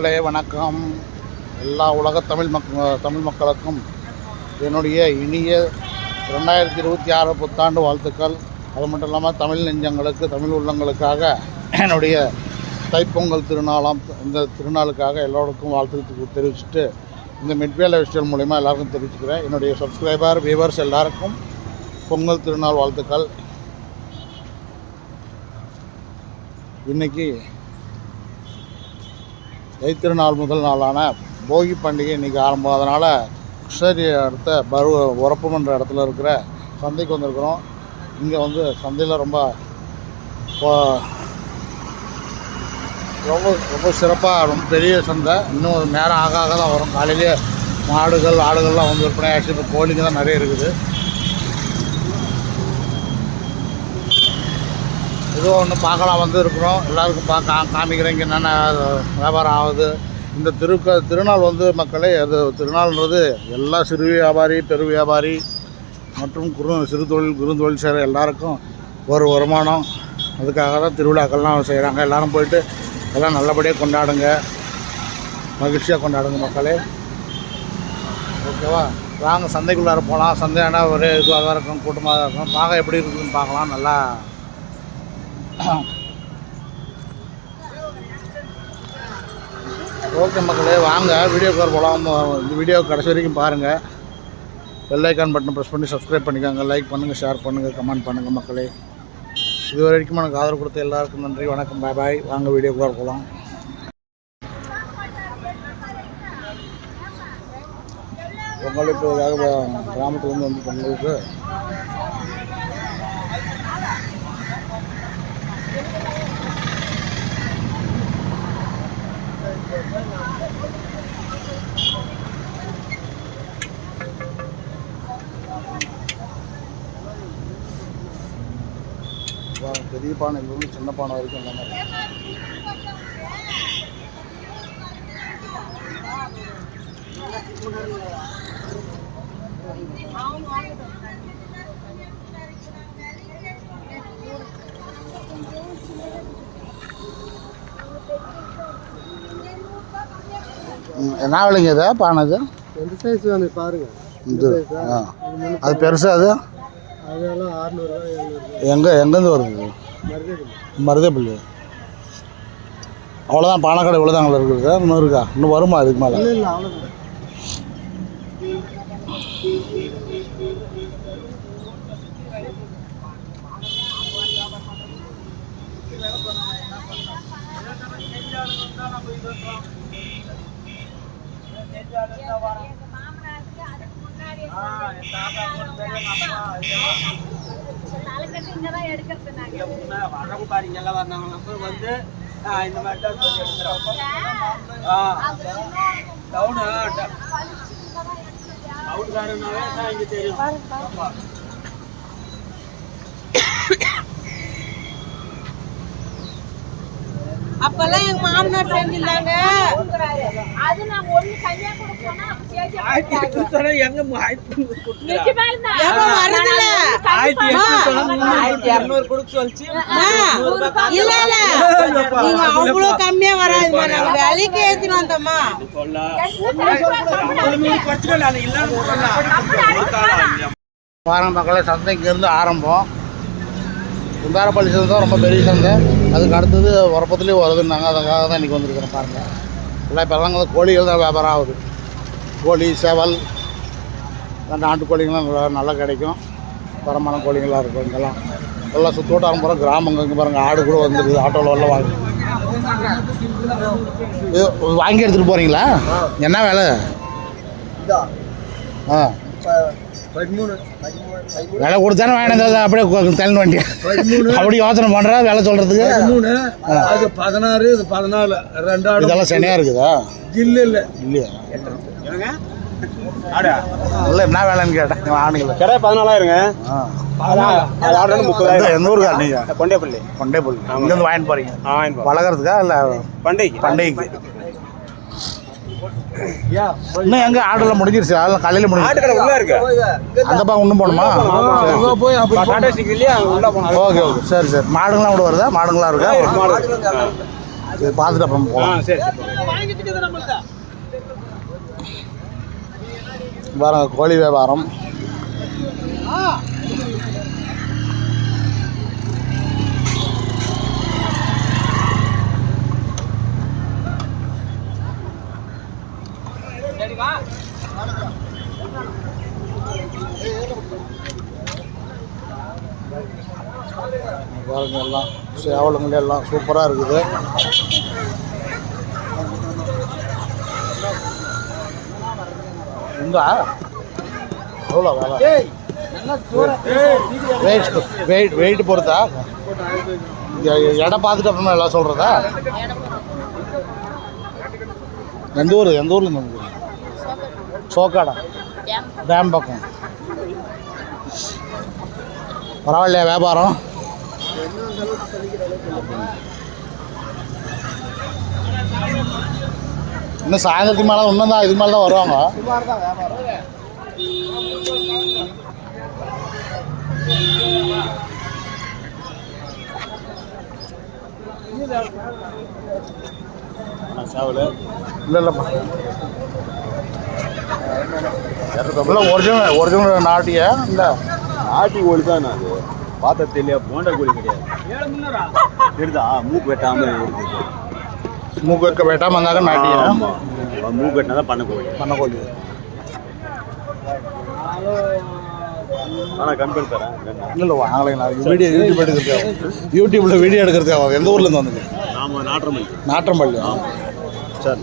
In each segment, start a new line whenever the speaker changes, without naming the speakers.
மக்களே வணக்கம். எல்லா உலக தமிழ் மக் தமிழ் மக்களுக்கும் என்னுடைய இனிய ரெண்டாயிரத்தி இருபத்தி ஆறு புத்தாண்டு வாழ்த்துக்கள். அது மட்டும் இல்லாமல் தமிழ் நெஞ்சங்களுக்கு தமிழ் உள்ளங்களுக்காக என்னுடைய தைப்பொங்கல் திருநாளாம் இந்த திருநாளுக்காக எல்லோருக்கும் வாழ்த்து தெரிவிச்சுட்டு இந்த மிட்வேல விஷயம் மூலிமா எல்லாருக்கும் தெரிவிச்சுக்கிறேன். என்னுடைய சப்ஸ்கிரைபர் வியூவர்ஸ் எல்லாருக்கும் பொங்கல் திருநாள் வாழ்த்துக்கள். இன்னைக்கு தைத்திருநாள் முதல் நாளான போகி பண்டிகை இன்றைக்கி ஆரம்பம் அதனால் கிருஷ்ணகிரி அடுத்த பரு உரப்புமன்ற இடத்துல இருக்கிற சந்தைக்கு வந்திருக்கிறோம். இங்கே வந்து சந்தையில் ரொம்ப ரொம்ப ரொம்ப சிறப்பாக ரொம்ப பெரிய சந்தை. இன்னும் நேரம் ஆக ஆக தான் வரும். காலையிலேயே மாடுகள் ஆடுகள்லாம் வந்து விற்பனை ஆச்சு இப்போ கோழிங்க தான் நிறைய இருக்குது. ஏதோ ஒன்று பார்க்கலாம் வந்து இருக்கிறோம். எல்லாருக்கும் பார்க்க காமிக்கிறேன் இங்கே என்னென்ன வியாபாரம் ஆகுது. இந்த திருக்க திருநாள் வந்து மக்களே அது திருநாள்ன்றது எல்லா சிறு வியாபாரி பெரு வியாபாரி மற்றும் குறு சிறு தொழில் குறுந்தொழில் செய்கிற எல்லாருக்கும் ஒரு வருமானம். அதுக்காக தான் திருவிழாக்கள்லாம் செய்கிறாங்க எல்லோரும் போயிட்டு எல்லாம் நல்லபடியாக கொண்டாடுங்க. மகிழ்ச்சியாக கொண்டாடுங்க மக்களே. ஓகேவா? வாங்க சந்தைக்குள்ளார போகலாம் சந்தையான ஒரே இதுவாக தான் இருக்கும் கூட்டமாக தான் இருக்கும். பார்க்க எப்படி இருக்குதுன்னு பார்க்கலாம். நல்லா ஓகே மக்களே வாங்க. வீடியோ கார் போகலாம் இந்த வீடியோ கடைசி வரைக்கும் பாருங்கள் பெல்லைக்கான் பட்டனை ப்ரெஸ் பண்ணி சப்ஸ்கிரைப் பண்ணிக்கோங்க. லைக் பண்ணுங்கள் ஷேர் பண்ணுங்கள் கமெண்ட் பண்ணுங்கள் மக்களே. இது வரைக்கும் எனக்கு ஆதரவு கொடுத்த எல்லாருக்கும் நன்றி வணக்கம் பாய் பாய் வாங்க வீடியோ கார் போகலாம் பொங்கலுக்கு கிராமத்துலேருந்து வந்து பொங்கலுக்கு பெரிய பானையிலிருந்து சின்ன பானை வரைக்கும் எல்லாமே என்ன விலைங்க இது? பானை இது?
எந்த சைஸ் வேணும் பாருங்க.
இது ஆ. அது பெருசா அது?
அதெல்லாம் அறுநூறுவா எழுநூறுவா.
எங்கே எங்கேருந்து வருது
மருதப்பள்ளி
அவ்வளோதான் பானக்கடை இவ்வளோதாங்களா இருக்குது. இன்னும் இருக்கா? இன்னும் வருமா இதுக்கு மேலே
இல்லை இல்லை அவ்வளோதான்
தலைக்கட்டு இங்கதான் எடுக்கிறது நாங்க
வரவங்க பாருங்க எல்லாம் வந்தாங்க நம்ம வந்து இந்த மாதிரி தான் சொல்லி எடுக்கிறோம் ஆ டவுனு டவுனுக்காரனாவே தான் இங்கே தெரியும்
அப்பெல்லாம் எங்க மாமனார் செஞ்சிருந்தாங்க
அது நாங்க ஒண்ணு தனியா கூட போனா
ஆயிரத்தி எட்நூறு சொன்னா எங்க ஆயிரத்தி எட்நூறு சொன்னா
ஆயிரத்தி இரநூறு கொடுக்க சொல்லிச்சு. இல்ல இல்ல. நீங்க அவ்வளவு கம்மியா வராதுமா நாங்க விலைக்கு
சொல்லலாம்.
பாருங்க மக்களே சந்தை இங்கேருந்து ஆரம்பம். குந்தாரப்பள்ளி சந்தை தான் ரொம்ப பெரிய சந்தை. அதுக்கு அடுத்தது உரப்பத்துலேயும் வருதுன்னாங்க அதுக்காக தான் இன்றைக்கி வந்திருக்கிறேன் பாருங்கள் எல்லாம் இப்போ எல்லாம் வந்து கோழிகள் தான் வியாபாரம் ஆகுது. கோழி சேவல் இந்த நாட்டுக்கோழிங்கெல்லாம் நல்லா நல்லா கிடைக்கும். தரமான கோழிங்களாக இருக்கும் இங்கெல்லாம். எல்லாம் சுத்தோட்டம் போகிற கிராமங்க இங்கே பாருங்கள் ஆடு கூட வந்துருக்குது ஆட்டோவில் எல்லாம் வாங்கி இது வாங்கி எடுத்துகிட்டு போகிறீங்களா என்ன வேலை? ஆ. விலை கொடுத்தானே வேணுங்கிறது அப்படியே தள்ளு வண்டி அப்படி யோசனை பண்ணுறா வேலை சொல்கிறதுக்கு
பதிமூணு. அது பதினாறு இது பதினாலு. ரெண்டு ஆடு
இதெல்லாம் சனியாக இருக்குதா?
இல்லை இல்லை.
இல்லையா? இல்லை என்ன வேலைன்னு கேட்டேன். ஆணுங்கள.
கடை பதினாலாயிரங்க. கொண்டேப்பள்ளி
கொண்டே புல் இங்கேருந்து வாங்கிட்டு
வா.
பழகிறதுக்கா இல்லை
பண்டிகைக்கு.
பண்டிகைக்கு? இன்னும் எங்கே ஆர்டரில் முடிஞ்சிருச்சு. அதெல்லாம் காலையில் முடிஞ்சிருச்சு.
ஆட்டுக்கடை உள்ள இருக்கு?
அந்த பக்கம் இன்னும் போகணுமா?
அங்கே போய் அப்படி
டாடா ஸ்டிக் இல்லையா அங்க உள்ள போனோம்
ஓகே ஓகே. சரி சரி. மாடுங்களாம் கூட வருதா? மாடுங்களாம் இருக்கா?
மாடு.
இது பார்த்துட்டு அப்புறம் போகலாம்
சரி சரி.
பாருங்க கோழி வியாபாரம். பாருங்க எல்லாம் சேவலுங்களே எல்லாம் சூப்பராக இருக்குது. எங்க எவ்வளோ வேலை. வெயிட் வெயிட் வெயிட் பொறுத்தா? இடம் பார்த்துட்டு அப்புறமா எல்லாம் சொல்கிறதா எந்த ஊர் எந்த ஊரில் இருந்து உங்களுக்கு சோக்காடா? டேம் பக்கம். பரவாயில்லையா வியாபாரம்? இன்னும் சாயந்தரத்துக்கு மேலே இன்னும் தான் இதுக்கு மேலே தான் வருவாங்க. இல்லை ஒரிஜினல் ஒரிஜினல் நாட்டியா? இல்லை.
நாட்டி கோழி தான் அது? பார்த்தா தெரியல போண்டா கோழி கிடையாது. தெரியுதா? மூக்கு வெட்டாம
மூக்கு வைக்க வெட்டாமல் இருந்தாக்க நாட்டியா
ஆமா. மூக்கு வெட்டினா தான் பண்ண கோழி
பண்ண கோழி
ஆனால் கம்பெனி தரேன்.
இல்லை இல்லை வாங்கலை நான் வீடியோ யூடியூப் எடுக்கிறதுக்காக யூடியூப்பில் வீடியோ எடுக்கிறதுக்காக எந்த ஊர்லேருந்து வந்தது
நாம நாட்டுறமை
நாற்றம்பள்ளி
சரி.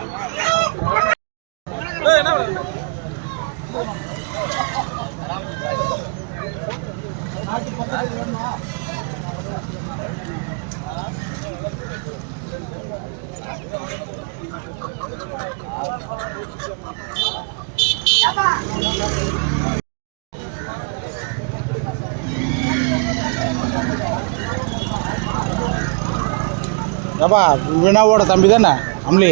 ஏப்பா வினாவோட தம்பி தானே அம்லி?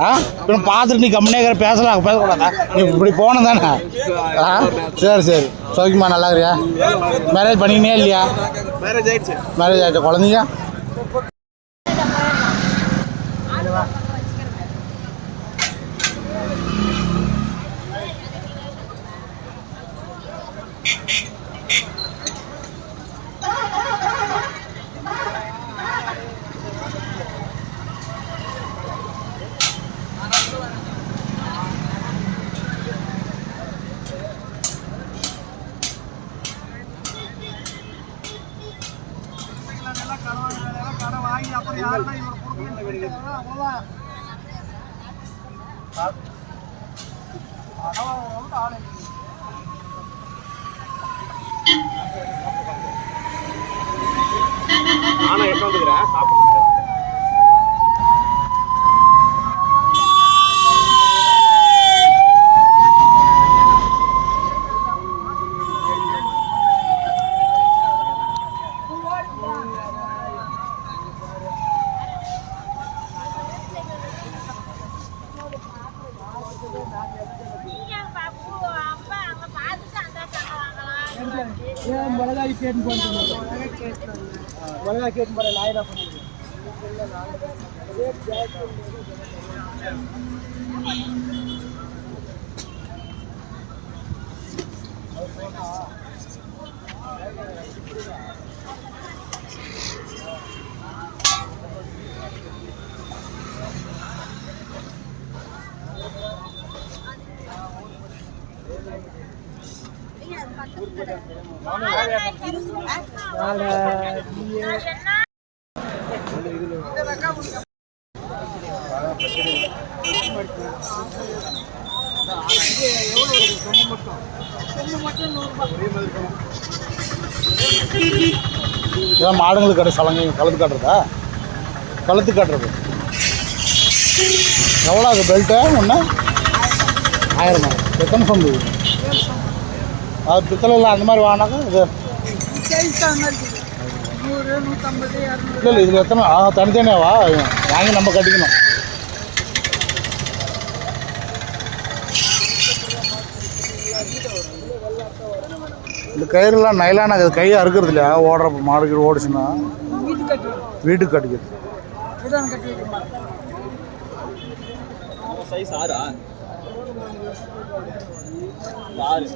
ஆ? இப்போ பார்த்துட்டு நீ கம்முனே பேசலாம் பேசக்கூடாதா? நீ இப்படி போன தானே? ஆ? சரி சரி. சௌக்கியமா நல்லா இருக்கிறியா? மேரேஜ் பண்ணிக்கினே இல்லையா?
மேரேஜ் ஆயிடுச்சு.
மேரேஜ் ஆகிட்ட குழந்தைங்க
மிளகாய் கேட்டு போட்டு மிளகாய் கேட்டு போற லாயரா பண்ணுங்க
இதான் மாடுங்களுக்கு கடை சலங்கை. கழுத்து காட்டுறதா? கழுத்து காட்டுறது. எவ்வளோ அது பெல்ட்டு ஒன்று ஆயிரமா. எத்தனை சொம்பு? அது பித்தளையில் அந்த மாதிரி வாங்கினாக்கா இது இல்லை இல்லை இதில் எத்தனை? ஆ தனித்தனியாவா வாங்கி நம்ம கட்டிக்கணும். இந்த கயிறுலாம் நைலான அது கையை அறுக்கிறது இல்லையா? ஓடுறப்ப மாடு ஓடிச்சுன்னா. வீட்டுக்கு கட்டிக்கிறது.
சைஸ் ஆறா? ஆறு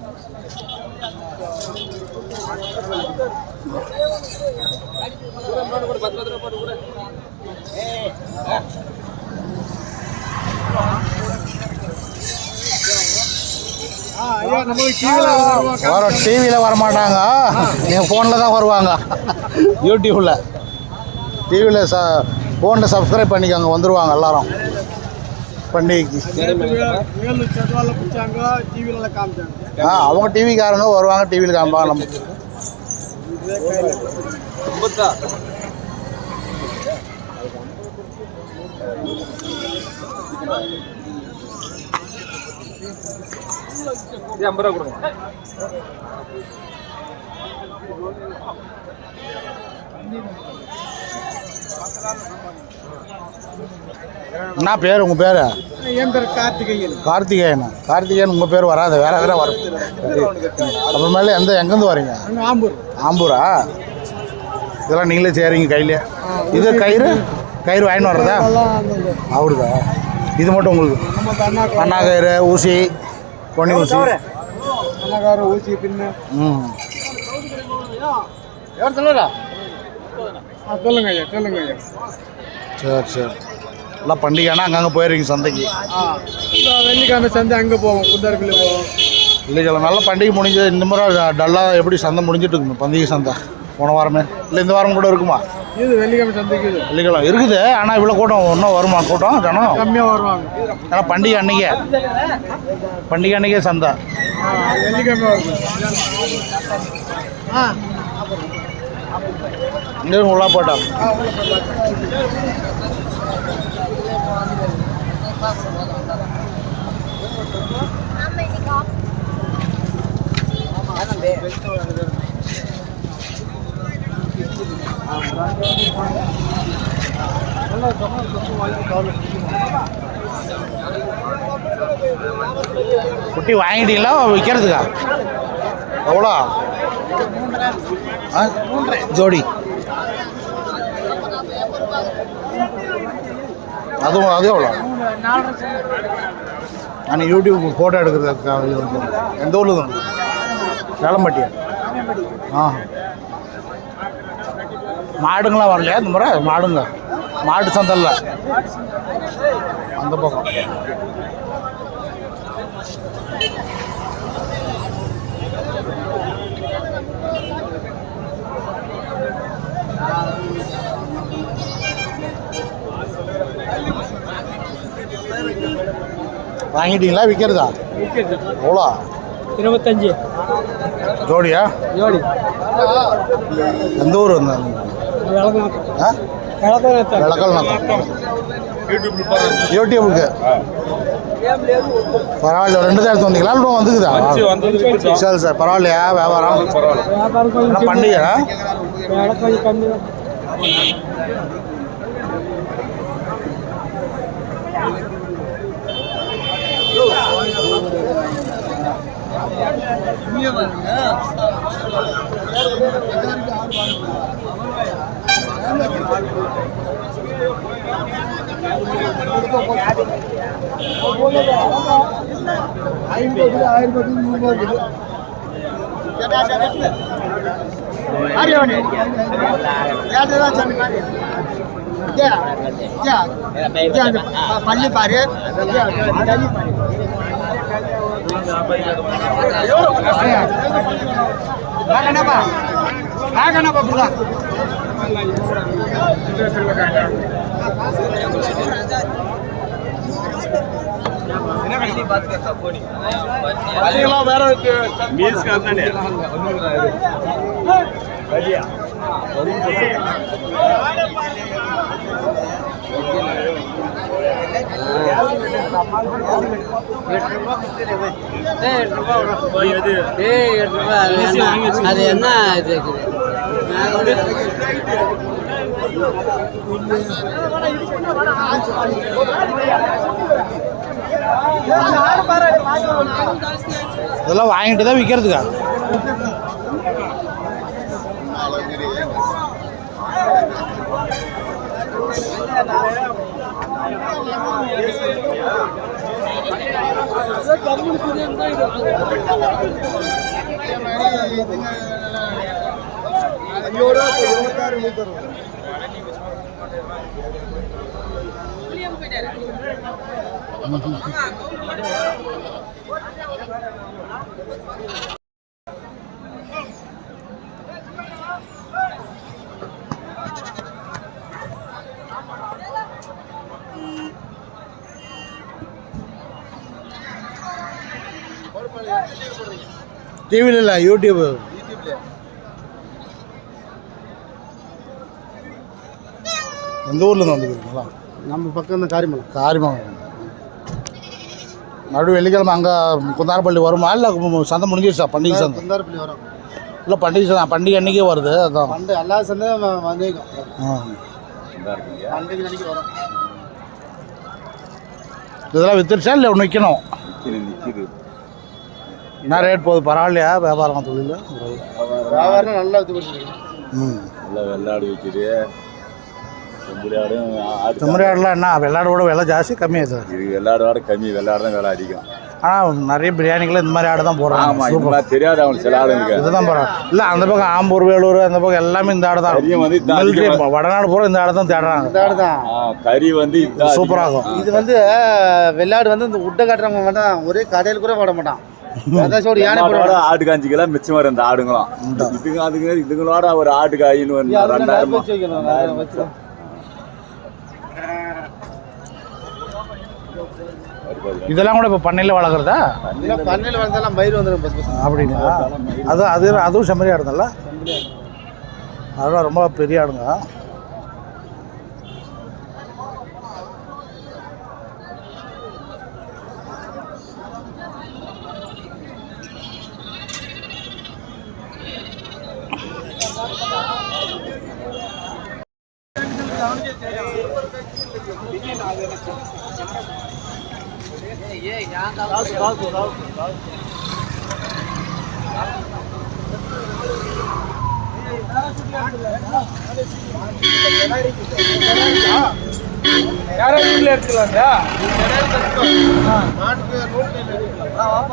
வர டிவியில் வரமாட்டாங்க நீங்கள் ஃபோனில் தான் வருவாங்க. யூடியூப்பில் டிவியில் ச ஃபோனில் சப்ஸ்கிரைப் பண்ணிக்கோங்க வந்துடுவாங்க எல்லாரும். பண்டிகைக்கு ஆ அவங்க டிவிக்காரங்க வருவாங்க டிவியில் காமிப்பாங்க நம்ம
ஐம்பது ரூபா கொடுங்க
என்ன பேர் உங்கள் பேர்?
என் பேர் கார்த்திகேயன்.
கார்த்திகேயன். கார்த்திகேயன் உங்கள் பேர் வராது வேற வேற வரும். அப்புறமேல எந்த எங்கேருந்து வரீங்க?
ஆம்பூர்.
ஆம்பூரா? இதெல்லாம் நீங்களே செய்கிறீங்க கையிலே. இது கயிறு? கயிறு வாங்கிட்டு வர்றதா? அவருதா இது மட்டும் உங்களுக்கு?
அண்ணா
கயிறு ஊசி பொன்னி ஊசி.
அண்ணாக்கார ஊசி பின்னு.
ம்.
சொல்லுங்க ஐயா சொல்லுங்க ஐயா.
சரி சரி. எல்லாம் பண்டிகைனா அங்கங்கே போயிருக்கீங்க சந்தைக்கு.
வெள்ளிக்கிழமை சந்தை அங்கே போவோம் குந்தாரப்பிள்ளை போவோம்.
இல்லைங்களா நல்ல பண்டிகை முடிஞ்சு இந்த முறை டல்லாக எப்படி சந்தை முடிஞ்சிட்டு இருக்குங்க பண்டிகை சந்தை? போன வாரமே. இல்லை இந்த வாரம் கூட இருக்குமா?
இது வெள்ளிக்கிழமை சந்தைக்கு இது.
இல்லைங்களா இருக்குது. ஆனால் இவ்வளோ கூட்டம் இன்னும் வருமா? கூட்டம் ஜனம்
கம்மியாக வருவாங்க.
ஏன்னா பண்டிகை அன்னைக்கே. பண்டிகை அன்னைக்கே சந்தை.
வெள்ளிக்கிழமை ஆ.
இங்கே உள்ளா
off.
குட்டி வாங்கிட்டீங்களா? விற்கிறதுக்கா எவ்வளோ? ஆ? ஜோடி. அதுவும் அது எவ்வளோ? நான் யூடியூப் ஃபோட்டோ எடுக்கிறதுக்காக. எந்த ஊரில் தான் வேளம்பட்டியா ஆ மாடுங்களாம் வரலையா இந்த முறை? மாடுங்க. மாட்டு சந்தல்ல அந்த பக்கம். வாங்கிட்டீங்களா? விற்கிறதா எவ்வளோ?
இருபத்தஞ்சு.
ஜோடியா?
ஜோடி.
எந்த ஊர் வந்த? ஆ? விளக்கல் நத்தம் யூடியூபுக்கு. பரவாயில்ல ரெண்டு தான் எடுத்து வந்தீங்களா வந்துக்குதா? சரி சார் பரவாயில்லையா? வியாபாரம்? என்ன பண்டிகை
ஐம்பது ஆயிரத்தி நூறு பள்ளி பாரு
Terima kasih.
அது என்ன இது
இதெல்லாம் வாங்கிட்டு தான் விற்கிறதுக்கா ஐயோட இருபத்தாறு மீட்டர் வரும் டிவியில் இல்லை யூடியூப் எந்த ஊர்லேருந்து வந்துருக்கீங்களா?
நம்ம பக்கம் இந்த காரியமலை
காரியமாக நடு வெள்ளிக்கிழமை அங்கே குந்தாரப்பள்ளி வருமா? இல்லை சந்தை முடிஞ்சிருச்சா? பண்டிகை சந்தை?
குந்தாரப்பள்ளி வரோம்.
இல்லை பண்டிகை சந்தை. பண்டிகை அன்றைக்கே வருது அதான்.
பண்டு எல்லா சந்தையும் வந்தேக்கும்
ஆ.
பண்டிகை அன்னைக்கு வரோம்.
இதெல்லாம் வித்துருச்சா? இல்லை ஒன்று விற்கணும் என்ன ரேட் போகுது? பரவாயில்லையா? வியாபாரம் தொழில்?
வியாபாரம் நல்லா இது
ம்.
நல்லா வெள்ளாடு விற்கிது ஆடு
செம்மறியாடுலாம் என்ன? வெள்ளாடோட விலை ஜாஸ்தி கம்மியாகுது
இது வெள்ளாடோட கம்மி வெள்ளாடு தான் விலை அதிகம்.
ஆனால் நிறைய பிரியாணிகளை இந்த மாதிரி ஆடு தான் போடுறாங்க.
தெரியாது அவனுக்கு சில ஆளுங்க
இதுதான் பரவாயில்ல இல்லை அந்த பக்கம் ஆம்பூர் வேலூர் அந்த பக்கம் எல்லாமே இந்த ஆடு தான். மிலிட்ரி வடநாடு பூரா இந்த ஆடு தான் தேடுறாங்க.
இந்த ஆடு தான்.
கறி வந்து
சூப்பராகும்.
அதிகம்.
இது வந்து வெள்ளாடு வந்து இந்த உட்டை கட்டுறவங்க மட்டும் ஒரே கடையில் கூட போட மாட்டான்.
ஆட்டு காஞ்சிக்கெல்லாம் மிச்சம் வரும் இந்த ஆடுங்களும். இதுங்க அதுங்க இதுங்களோட ஒரு ஆட்டு காயின்னு ரெண்டாயிரம்?
இதெல்லாம் கூட இப்போ பண்ணையில் வளர்க்குறதா?
பண்ணையில் வளர்ந்தாலும் மயிர் வந்துடும்
அப்படிங்களா? அது அது அதுவும் செம்மறி ஆடுதல்ல? அதெல்லாம் ரொம்ப பெரிய ஆடுங்க.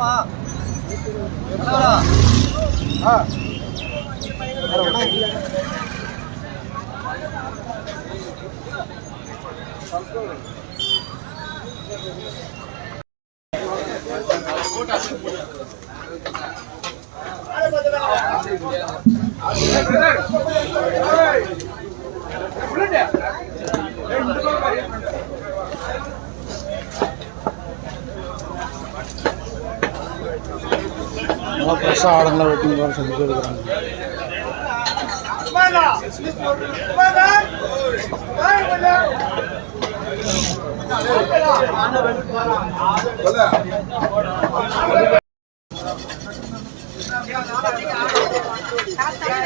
Hey! நல்லா ஃப்ரெஷ்ஷாக ஆடுங்களை வெட்டிங் போகிற செஞ்சுட்டு இருக்கிறாங்க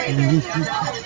Mm-hmm.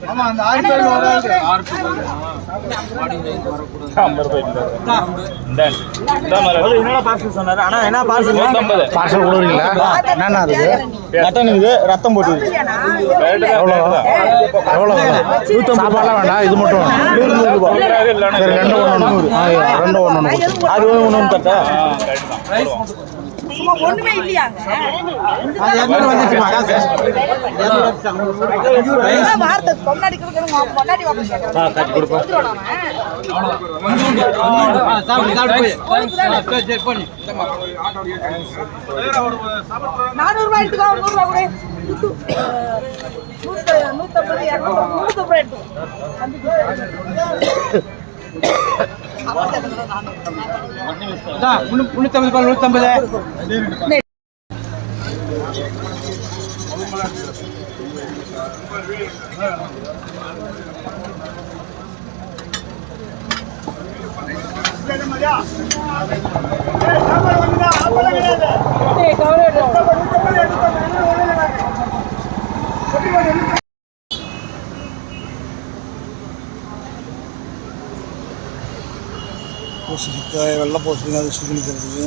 ஆமா அந்த ஆயிரத்தி வராது
என்னடா பார்சல் சொன்னாரு ஆனா என்ன பார்சல்
பார்சல் கொடுக்குறீங்களா என்னென்ன அதுக்கு
ரத்தம் இருக்குது ரத்தம் போட்டு
எவ்வளோ எவ்வளோ சாப்பாடுலாம் வேண்டாம் இது மட்டும் வேணும் சரி ரெண்டு ஒன்று ஒன்று ரெண்டு ஒன்று ஒன்று
அது ஒன்று தட்டா
ஒண்ணுமே இல்லையாங்க? வார்த்தை? கொண்டாடி கொடுக்கணும் கொண்டாடி வாபஸ் கேட்கறேன் நானூறு ரூபாய் எடுத்துக்கோ நூறு ரூபாய் கூட நூத்து நூத்தம்பது இரநூறு நூத்தம்பது ரூபாய் முன்னூத்தி
ஐம்பது ரூபாய்
நூத்தி ஐம்பது ശുചിത്വമായ വെള്ളം പോസിപ്പിക്കാൻ ശുചീകരിക്കുന്നത്